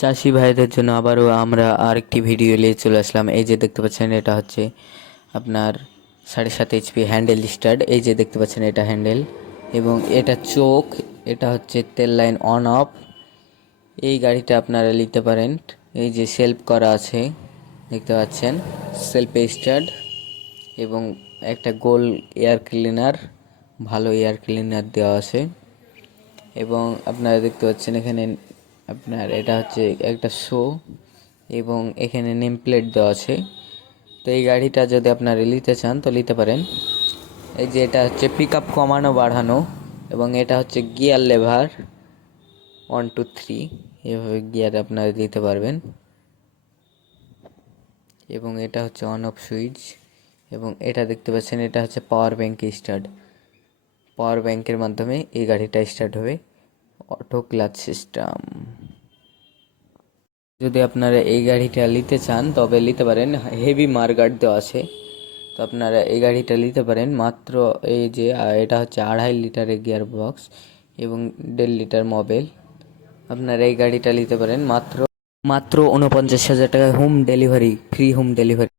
চাষি ভাইদের জন্য আবারও আমরা আরেকটি ভিডিও নিয়ে চলে আসলাম। এই যে দেখতে পাচ্ছেন এটা হচ্ছে আপনার 7.5 HP হ্যান্ডেল স্টার্ট। এই যে দেখতে পাচ্ছেন এটা হ্যান্ডেল এবং এটা চোখ, এটা হচ্ছে তেল লাইন অন অফ। এই গাড়িটা আপনারা নিতে পারেন। এই যে সেলফ করা আছে দেখতে পাচ্ছেন, সেলফে স্টার্ট এবং একটা গোল এয়ার ক্লিনার, ভালো এয়ার ক্লিনার দেওয়া আছে। এবং আপনারা দেখতে পাচ্ছেন এখানে আপনার এটা হচ্ছে একটা শো এবং এখানে নেম প্লেট দেওয়া আছে। তো এই গাড়িটা যদি আপনারা নিতে চান তো নিতে পারেন। এই যে এটা হচ্ছে পিক আপ কমানো বাড়ানো এবং এটা হচ্ছে গিয়ার লেভার 1 2 3, এভাবে গিয়ার আপনারা দিতে পারবেন। এবং এটা হচ্ছে অন অফ সুইচ এবং এটা দেখতে পাচ্ছেন এটা হচ্ছে পাওয়ার ব্যাংকে স্টার্ট। পাওয়ার ব্যাংকের মাধ্যমে এই গাড়িটা স্টার্ট হবে। Auto clutch system. যদি আপনারা এই গাড়িটা নিতে চান তবে নিতে পারেন। হেভি মার্গার্ড দেওয়া আছে, তো আপনারা এই গাড়িটা নিতে পারেন মাত্র। এই যে এটা হচ্ছে 2.5 লিটারের গিয়ার বক্স এবং 1.5 লিটার মোবিল। আপনারা এই গাড়িটা নিতে পারেন মাত্র 49,000 টাকায়। Home delivery, free home delivery.